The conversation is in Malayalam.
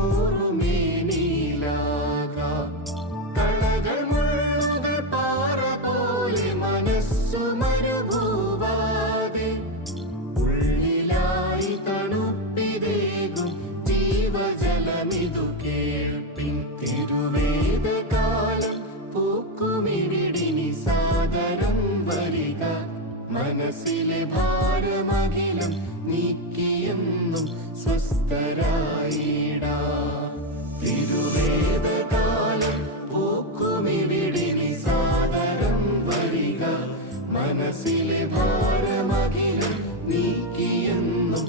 നൂറുമേനിയിലാകാം. കളകൾ മുള്ളുകൾ പാറ പോലെ മനസ്സു മരുഭൂവാതെ ഉള്ളിലായി തണുപ്പിതേകും ജീവജലമിതു കേൾപ്പിൻ. തിരുവേദകാലം പൂക്കുമിവിടിനി സാദരം വരിക. മനസ്സിലെ ഭാരമഖിലം നീക്കിയെന്നും സ്വസ്ഥരായിടാം. തിരുവേദകാലം പൂക്കുമിവിടിനി സാദരം വരിക. മനസ്സിലെ ഭാരമഖിലം നീക്കിയെന്നും